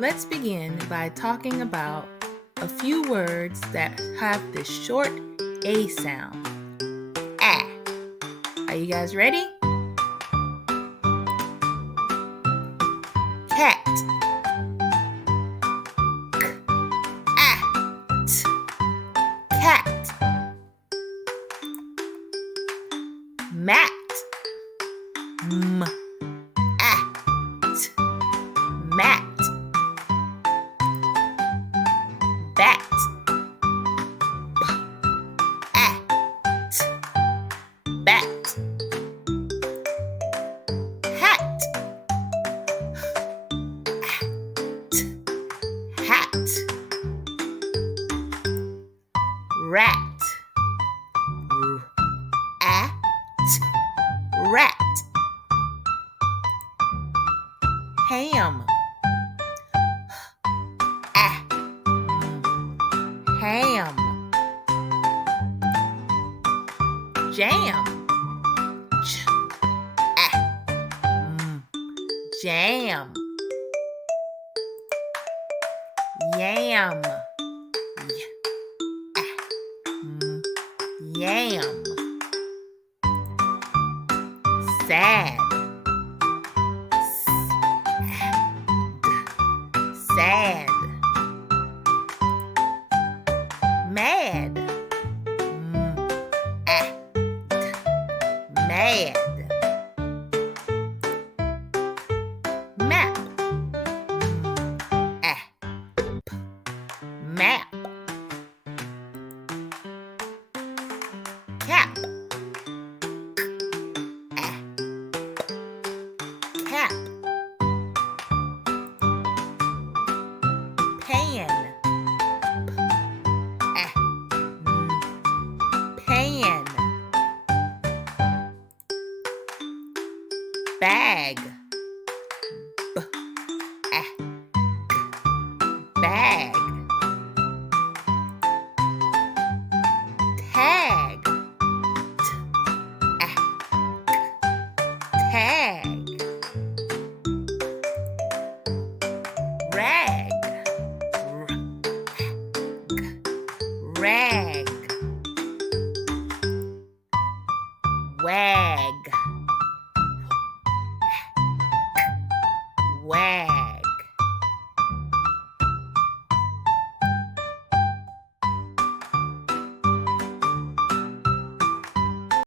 Let's begin by talking about a few words that have the short A sound. Ah. Are you guys ready? Cat. K-a-t. Cat. Mat. M-a-t. Mat. Bat. B-a-t. Bat. Hat. Hat. Rat. R-a-t. Rat. Ham. Ham. Jam. Jam. Yam. Yam. Sad. Sad. Mad. Mad. Map. Map. Cap. Cap. Pan. Pan. Bag. Bag. Tag. Tag. Rag. Rag. Wag. Wag.